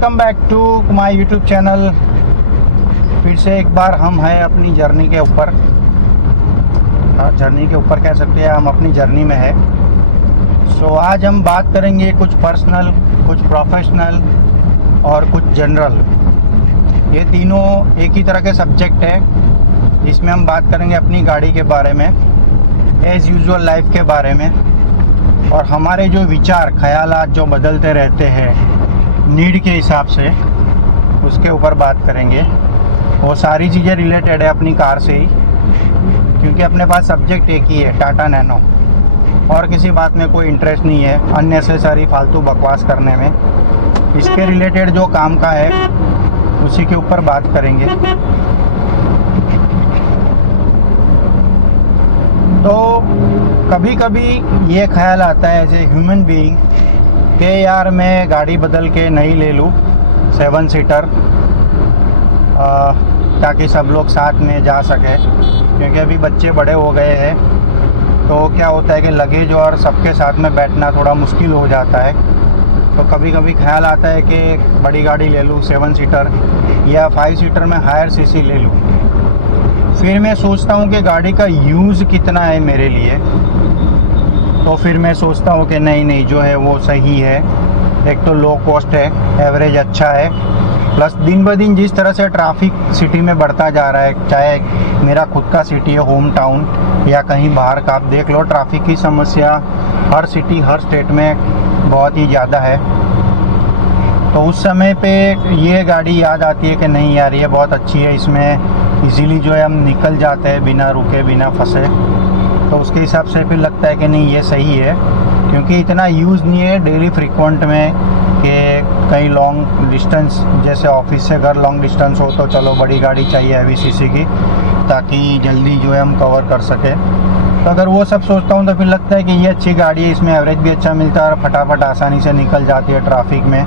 Welcome back to my YouTube channel. फिर से एक बार हम हैं अपनी जर्नी के ऊपर। जर्नी के ऊपर कह सकते हैं, हम अपनी जर्नी में है। सो आज हम बात करेंगे कुछ पर्सनल, कुछ प्रोफेशनल और कुछ जनरल। ये तीनों एक ही तरह के सब्जेक्ट है जिसमें हम बात करेंगे अपनी गाड़ी के बारे में, एज़ यूजुअल लाइफ के बारे में, और हमारे जो विचार ख्यालात जो बदलते रहते हैं नीड के हिसाब से, उसके ऊपर बात करेंगे। वो सारी चीज़ें रिलेटेड है अपनी कार से ही, क्योंकि अपने पास सब्जेक्ट एक ही है, टाटा नैनो, और किसी बात में कोई इंटरेस्ट नहीं है अननेसेसरी फालतू बकवास करने में। इसके रिलेटेड जो काम का है उसी के ऊपर बात करेंगे। तो कभी कभी ये ख्याल आता है एज ए ह्यूमन बीइंग कि यार मैं गाड़ी बदल के नई ले लूँ 7 सीटर, ताकि सब लोग साथ में जा सके, क्योंकि अभी बच्चे बड़े हो गए हैं। तो क्या होता है कि लगेज और सबके साथ में बैठना थोड़ा मुश्किल हो जाता है। तो कभी कभी ख्याल आता है कि बड़ी गाड़ी ले लूँ 7 सीटर, या 5 सीटर में हायर सीसी ले लूँ। फिर मैं सोचता हूँ कि गाड़ी का यूज़ कितना है मेरे लिए, तो फिर मैं सोचता हूँ कि नहीं जो है वो सही है। एक तो लो कॉस्ट है, एवरेज अच्छा है, प्लस दिन ब दिन जिस तरह से ट्रैफिक सिटी में बढ़ता जा रहा है, चाहे मेरा खुद का सिटी है, होम टाउन, या कहीं बाहर का, आप देख लो ट्रैफिक की समस्या हर सिटी हर स्टेट में बहुत ही ज़्यादा है। तो उस समय पे ये गाड़ी याद आती है कि नहीं यार ये बहुत अच्छी है, इसमें इजीली जो है हम निकल जाते हैं बिना रुके बिना फंसे। तो उसके हिसाब से फिर लगता है कि नहीं ये सही है, क्योंकि इतना यूज़ नहीं है डेली फ्रिक्वेंट में कि कहीं लॉन्ग डिस्टेंस, जैसे ऑफिस से घर लॉन्ग डिस्टेंस हो तो चलो बड़ी गाड़ी चाहिए हैवी सीसी की, ताकि जल्दी जो है हम कवर कर सके। तो अगर वो सब सोचता हूँ तो फिर लगता है कि ये अच्छी गाड़ी है, इसमें एवरेज भी अच्छा मिलता है और फटाफट आसानी से निकल जाती है ट्रैफिक में।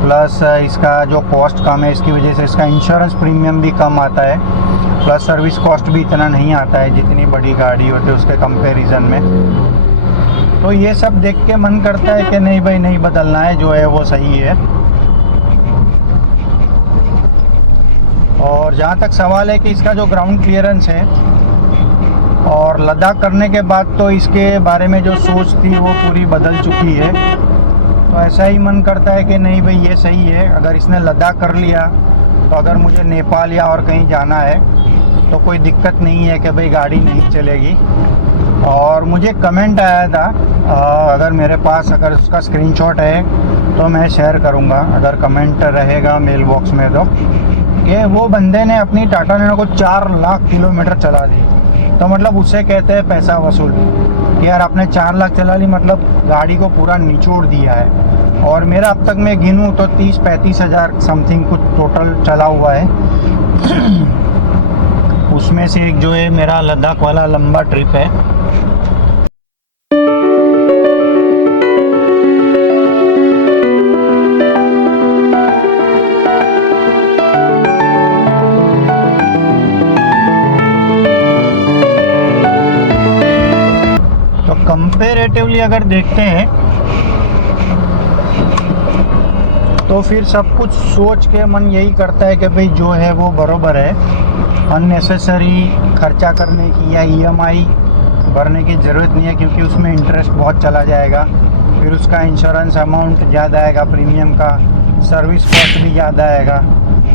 प्लस इसका जो कॉस्ट कम है, इसकी वजह से इसका इंश्योरेंस प्रीमियम भी कम आता है, प्लस सर्विस कॉस्ट भी इतना नहीं आता है जितनी बड़ी गाड़ी होती है उसके कंपैरिजन में। तो ये सब देख के मन करता है कि नहीं भाई नहीं बदलना है, जो है वो सही है। और जहाँ तक सवाल है कि इसका जो ग्राउंड क्लियरेंस है, और लद्दाख करने के बाद तो इसके बारे में जो सोच थी वो पूरी बदल चुकी है। तो ऐसा ही मन करता है कि नहीं भाई ये सही है। अगर इसने लद्दाख कर लिया तो अगर मुझे नेपाल या और कहीं जाना है तो कोई दिक्कत नहीं है कि भाई गाड़ी नहीं चलेगी। और मुझे कमेंट आया था, अगर मेरे पास अगर उसका स्क्रीनशॉट है तो मैं शेयर करूंगा, अगर कमेंट रहेगा मेल बॉक्स में, तो कि वो बंदे ने अपनी टाटा नैनो को 4 लाख किलोमीटर चला ली। तो मतलब उससे कहते हैं पैसा वसूल, कि यार आपने 4 लाख चला ली, मतलब गाड़ी को पूरा निचोड़ दिया है। और मेरा अब तक मैं गिनूँ तो 30-35 हज़ार समथिंग कुछ टोटल चला हुआ है। उसमें से एक जो है मेरा लद्दाख वाला लंबा ट्रिप है। तो कंपेरेटिवली अगर देखते हैं तो फिर सब कुछ सोच के मन यही करता है कि भाई जो है वो बरोबर है। अननेसेसरी खर्चा करने की या ईएमआई भरने की ज़रूरत नहीं है, क्योंकि उसमें इंटरेस्ट बहुत चला जाएगा। फिर उसका इंश्योरेंस अमाउंट ज़्यादा आएगा, प्रीमियम का सर्विस कॉस्ट भी ज़्यादा आएगा।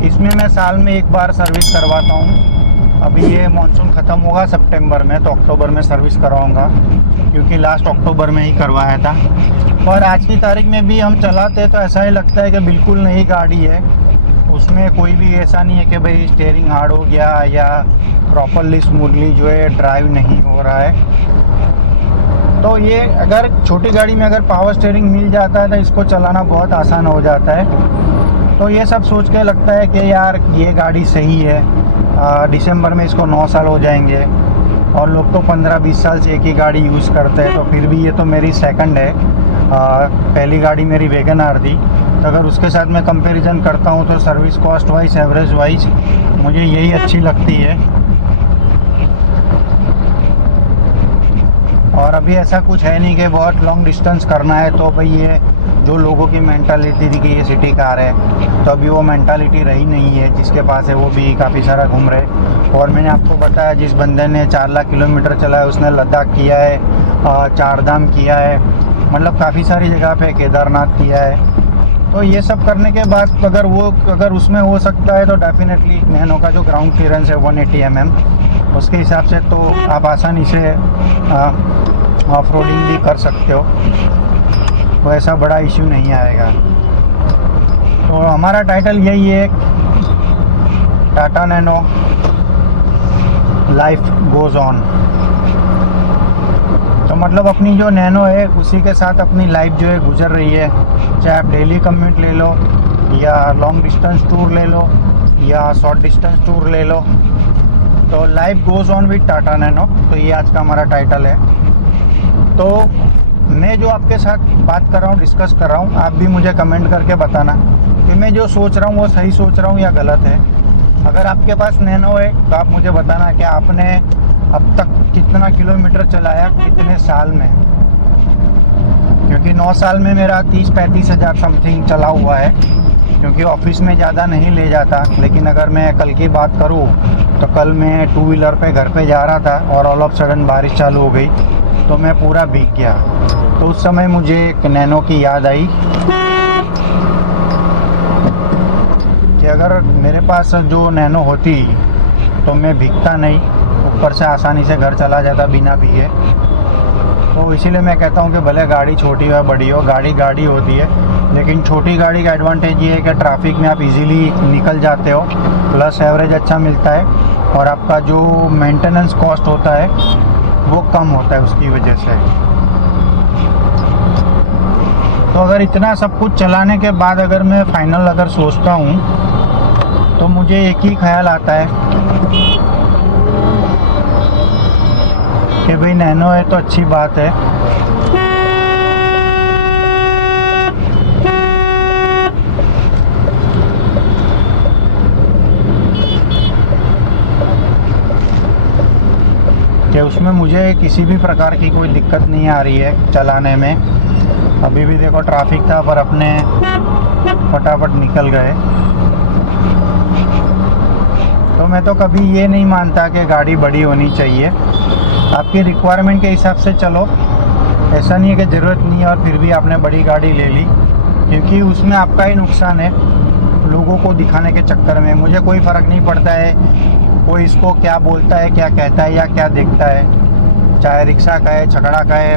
इसमें मैं साल में एक बार सर्विस करवाता हूँ। अभी ये मानसून ख़त्म होगा सितंबर में, तो अक्टूबर में सर्विस करवाऊँगा, क्योंकि लास्ट अक्टूबर में ही करवाया था। और आज की तारीख में भी हम चलाते तो ऐसा ही लगता है कि बिल्कुल नई गाड़ी है। उसमें कोई भी ऐसा नहीं है कि भाई स्टीयरिंग हार्ड हो गया या प्रॉपरली स्मूथली जो है ड्राइव नहीं हो रहा है। तो ये अगर छोटी गाड़ी में अगर पावर स्टीयरिंग मिल जाता है तो इसको चलाना बहुत आसान हो जाता है। तो ये सब सोच के लगता है कि यार ये गाड़ी सही है। दिसंबर में इसको 9 साल हो जाएंगे, और लोग तो 15-20 साल से एक ही गाड़ी यूज़ करते हैं। तो फिर भी ये तो मेरी सेकंड है। पहली गाड़ी मेरी वैगन आर थी। तो अगर उसके साथ मैं कंपैरिजन करता हूँ तो service cost wise, average wise मुझे यही अच्छी लगती है। और अभी ऐसा कुछ है नहीं कि बहुत लॉन्ग डिस्टेंस करना है तो भाई ये जो लोगों की मेंटालिटी थी कि ये सिटी कार है, तो अभी वो मेंटालिटी रही नहीं है। जिसके पास है वो भी काफ़ी सारा घूम रहे। और मैंने आपको बताया जिस बंदे ने 4 लाख किलोमीटर चलाया उसने लद्दाख किया है, 4 धाम किया है, मतलब काफ़ी सारी जगह पे केदारनाथ किया है। तो ये सब करने के बाद अगर उसमें हो सकता है तो डेफिनेटली नैनो का जो ग्राउंड क्लियरेंस है 180 mm, उसके हिसाब से तो आप आसानी से ऑफ रोडिंग भी कर सकते हो, तो ऐसा बड़ा इश्यू नहीं आएगा। तो हमारा टाइटल यही है, Tata nano life goes on. तो मतलब अपनी जो नैनो है उसी के साथ अपनी लाइफ जो है गुजर रही है। चाहे आप डेली कम्यूट ले लो या लॉन्ग डिस्टेंस टूर ले लो या शॉर्ट डिस्टेंस टूर ले लो, तो life goes on with Tata nano. तो ये आज का हमारा टाइटल है। तो मैं जो आपके साथ बात कर रहा हूँ, डिस्कस कर रहा हूँ, आप भी मुझे कमेंट करके बताना कि मैं जो सोच रहा हूँ वो सही सोच रहा हूँ या गलत है। अगर आपके पास नैनो है तो आप मुझे बताना कि आपने अब तक कितना किलोमीटर चलाया कितने साल में, क्योंकि 9 साल में मेरा 30-35 हज़ार समथिंग चला हुआ है, क्योंकि ऑफिस में ज़्यादा नहीं ले जाता। लेकिन अगर मैं कल की बात करूँ तो कल मैं 2 व्हीलर पे घर पे जा रहा था और ऑल ऑफ सडन बारिश चालू हो गई तो मैं पूरा भीग गया। तो उस समय मुझे एक नैनो की याद आई कि अगर मेरे पास जो नैनो होती तो मैं भीगता नहीं, ऊपर से आसानी से घर चला जाता बिना भीगे। तो इसीलिए मैं कहता हूँ कि भले गाड़ी छोटी हो बड़ी हो, गाड़ी होती है, लेकिन छोटी गाड़ी का एडवांटेज ये है कि ट्रैफिक में आप इजीली निकल जाते हो, प्लस एवरेज अच्छा मिलता है और आपका जो मेंटेनेंस कॉस्ट होता है वो कम होता है उसकी वजह से। तो अगर इतना सब कुछ चलाने के बाद अगर मैं फाइनल अगर सोचता हूँ तो मुझे एक ही ख्याल आता है कि भाई नैनो है तो अच्छी बात है। कि उसमें मुझे किसी भी प्रकार की कोई दिक्कत नहीं आ रही है चलाने में। अभी भी देखो ट्रैफिक था पर अपने फटाफट निकल गए। तो मैं तो कभी ये नहीं मानता कि गाड़ी बड़ी होनी चाहिए, आपकी रिक्वायरमेंट के हिसाब से चलो। ऐसा नहीं है कि ज़रूरत नहीं है और फिर भी आपने बड़ी गाड़ी ले ली, क्योंकि उसमें आपका ही नुकसान है लोगों को दिखाने के चक्कर में। मुझे कोई फ़र्क नहीं पड़ता है कोई इसको क्या बोलता है, क्या कहता है या क्या देखता है, चाहे रिक्शा कहे, छकड़ा कहे,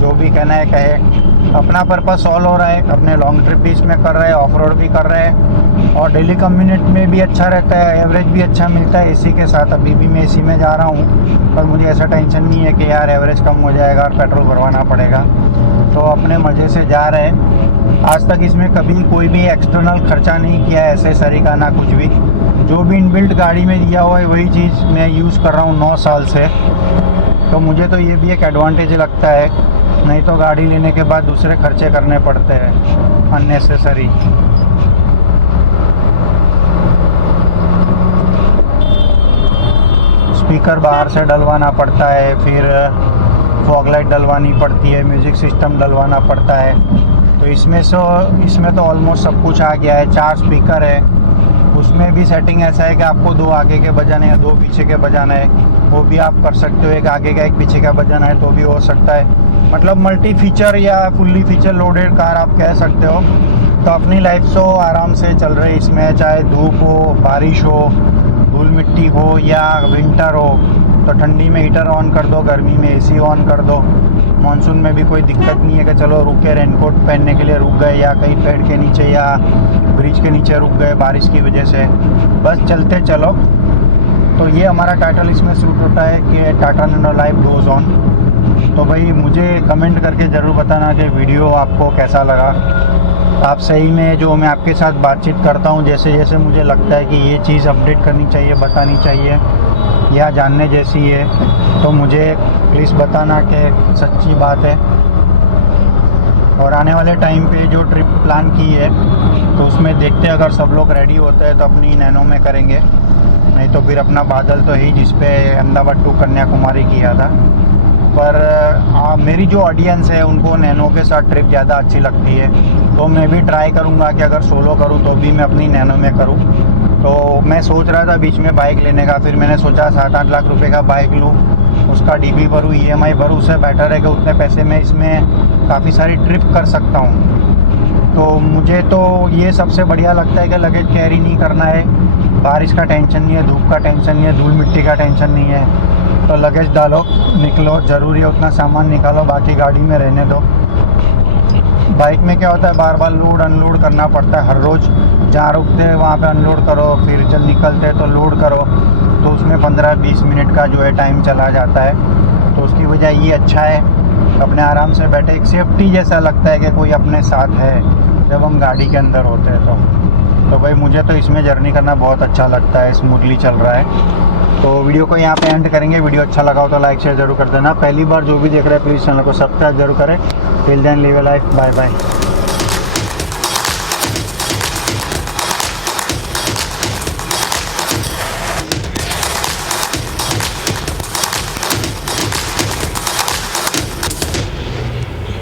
जो भी कहना है कहे। अपना पर्पस सॉल्व हो रहा है, अपने लॉन्ग ट्रिप भी इसमें कर रहे हैं, ऑफ रोड भी कर रहे हैं और डेली कम्यूनिट में भी अच्छा रहता है, एवरेज भी अच्छा मिलता है एसी के साथ। अभी भी मैं एसी में जा रहा हूँ पर मुझे ऐसा टेंशन नहीं है कि यार एवरेज कम हो जाएगा और पेट्रोल भरवाना पड़ेगा। तो अपने मज़े से जा रहे हैं। आज तक इसमें कभी कोई भी एक्सटर्नल खर्चा नहीं किया है, एसेसरी का ना कुछ भी। जो भी इनबिल्ट गाड़ी में दिया हुआ है वही चीज़ मैं यूज़ कर रहा हूँ 9 साल से। तो मुझे तो ये भी एक एडवांटेज लगता है, नहीं तो गाड़ी लेने के बाद दूसरे खर्चे करने पड़ते हैं अननेसेसरी। स्पीकर बाहर से डलवाना पड़ता है, फिर फॉग लाइट डलवानी पड़ती है, म्यूज़िक सिस्टम डलवाना पड़ता है। तो इसमें तो ऑलमोस्ट सब कुछ आ गया है। 4 स्पीकर है, उसमें भी सेटिंग ऐसा है कि आपको 2 आगे के बजाने या 2 पीछे के बजाना है, वो भी आप कर सकते हो। एक आगे का एक पीछे का बजाना है तो भी हो सकता है। मतलब मल्टी फीचर या फुल्ली फीचर लोडेड कार आप कह सकते हो। तो अपनी लाइफ तो आराम से चल रही इसमें, चाहे धूप हो, बारिश हो, धूल मिट्टी हो या विंटर हो। तो ठंडी में हीटर ऑन कर दो, गर्मी में एसी ऑन कर दो। मानसून में भी कोई दिक्कत नहीं है कि चलो रुके, रेनकोट पहनने के लिए रुक गए या कहीं पेड़ के नीचे या ब्रिज के नीचे रुक गए बारिश की वजह से, बस चलते चलो। तो ये हमारा टाइटल इसमें सूट होता है कि Tata nano life goes on. तो भाई मुझे कमेंट करके ज़रूर बताना कि वीडियो आपको कैसा लगा। आप सही में जो मैं आपके साथ बातचीत करता हूँ, जैसे जैसे मुझे लगता है कि ये चीज़ अपडेट करनी चाहिए, बतानी चाहिए या जानने जैसी है, तो मुझे प्लीज़ बताना कि सच्ची बात है। और आने वाले टाइम पे जो ट्रिप प्लान की है तो उसमें देखते हैं, अगर सब लोग रेडी होते हैं तो अपनी नैनो में करेंगे, नहीं तो फिर अपना बादल तो ही जिस पे अहमदाबाद टू कन्याकुमारी किया था। पर मेरी जो ऑडियंस है उनको नैनो के साथ ट्रिप ज़्यादा अच्छी लगती है, तो मैं भी ट्राई करूँगा कि अगर सोलो करूँ तो भी मैं अपनी नैनो में करूँ। तो मैं सोच रहा था बीच में बाइक लेने का, फिर मैंने सोचा 7-8 लाख रुपए का बाइक लूँ, उसका डीबी भरूँ, EMI भरूँ, उससे बेटर है कि उतने पैसे में इसमें काफ़ी सारी ट्रिप कर सकता हूँ। तो मुझे तो ये सबसे बढ़िया लगता है कि लगेज कैरी नहीं करना है, बारिश का टेंशन नहीं है, धूप का टेंशन नहीं है, धूल मिट्टी का टेंशन नहीं है। तो लगेज डालो, निकलो, ज़रूरी है उतना सामान निकालो, बाकी गाड़ी में रहने दो। बाइक में क्या होता है, बार बार लोड अनलोड करना पड़ता है, हर रोज़ जहाँ रुकते हैं वहाँ पे अनलोड करो, फिर जब निकलते हैं तो लोड करो, तो उसमें 15-20 मिनट का जो है टाइम चला जाता है। तो उसकी वजह ये अच्छा है, अपने आराम से बैठे, एक सेफ्टी जैसा लगता है कि कोई अपने साथ है जब हम गाड़ी के अंदर होते हैं। तो भाई मुझे तो इसमें जर्नी करना बहुत अच्छा लगता है, स्मूथली चल रहा है। तो वीडियो को यहाँ पे एंड करेंगे। वीडियो अच्छा लगा हो तो लाइक शेयर जरूर कर देना। पहली बार जो भी देख रहे हैं प्लीज़ चैनल को सब्सक्राइब जरूर करें। Till then live a life, bye bye.